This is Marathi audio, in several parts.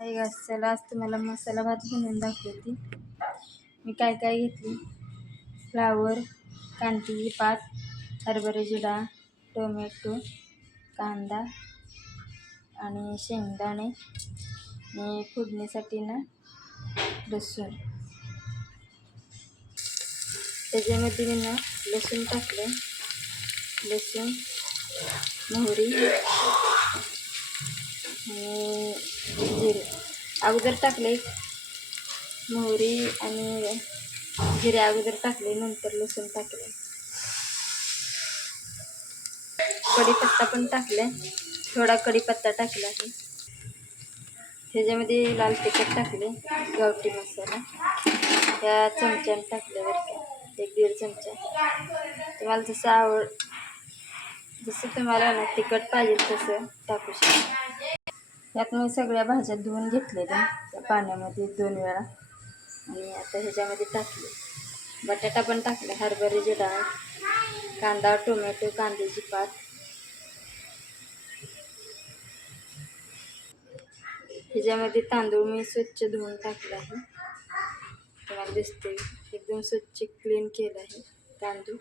काही चला आज तुम्हाला मसाला भात बनवून दाखवते. मी काय काय घेतली: फ्लावर, कांदी पात, हरभऱ्याची डाळ, टोमॅटो, कांदा आणि शेंगदाणे आणि फोडणीसाठी ना लसूण. त्याच्यामध्ये मी ना लसूण टाकले, लसूण, मोहरी आणि जिरे अगोदर टाकले. मोहरी आणि जिरे अगोदर टाकले, नंतर लसूण टाकले. कढीपत्ता पण टाकले, थोडा कढीपत्ता टाकला आहे. ह्याच्यामध्ये लाल तिखट टाकले, गावठी मसाला या चमच्याने टाकल्यावर 1-1.5 चमचा. तुम्हाला जसं तुम्हाला ना तिखट पाहिजे तसं टाकू शकता. यात मी सगळ्या भाज्या धुवून घेतलेल्या त्या पाण्यामध्ये 2 वेळा आणि आता ह्याच्यामध्ये टाकले. बटाटा पण टाकले, हरभऱ्याची डाळ, कांदा, टोमॅटो, कांद्याची पात. ह्याच्यामध्ये तांदूळ मी स्वच्छ धुवून टाकला आहे. तुम्हाला दिसते एकदम स्वच्छ क्लीन केलं आहे तांदूळ.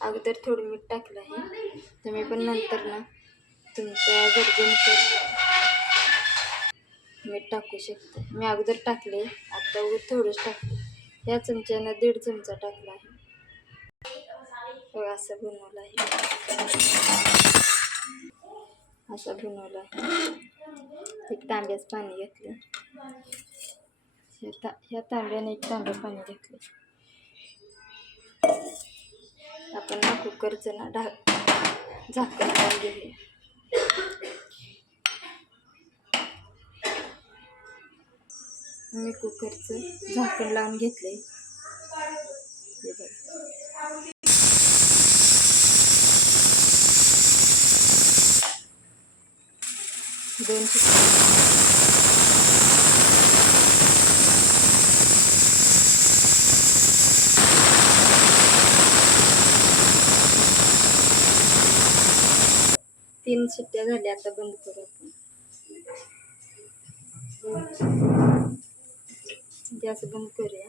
अगोदर थोडं मीठ टाकलं आहे, तुम्ही पण नंतर ना तुमच्या गरजेनुसार मीठ टाकू शकता. मी अगोदर टाकले, आता थोडंच टाकले. ह्या चमच्यानं 1.5 चमचा टाकला आहे. असं बनवलं आहे, असं बनवलं आहे. 1 तांब्याच पाणी घेतलं. ह्या तांब्याने 1 तांब्या पाणी घेतलं. आपण ना कुकरचं ना झाकण लावून घेऊया. मी कुकरचं झाकण लावून घेतलंय. हे बघा, 2 शिट्ट्या. 3 शिट्ट्या झाल्या. आता बंद करू आपण. गॅस बंद करूया.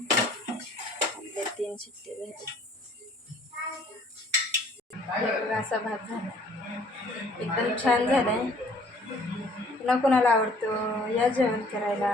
आपल्या 3 शिट्ट्या झाल्या. असा भात झाला, एकदम छान झालाय. कोणाला आवडतो या जेवण करायला.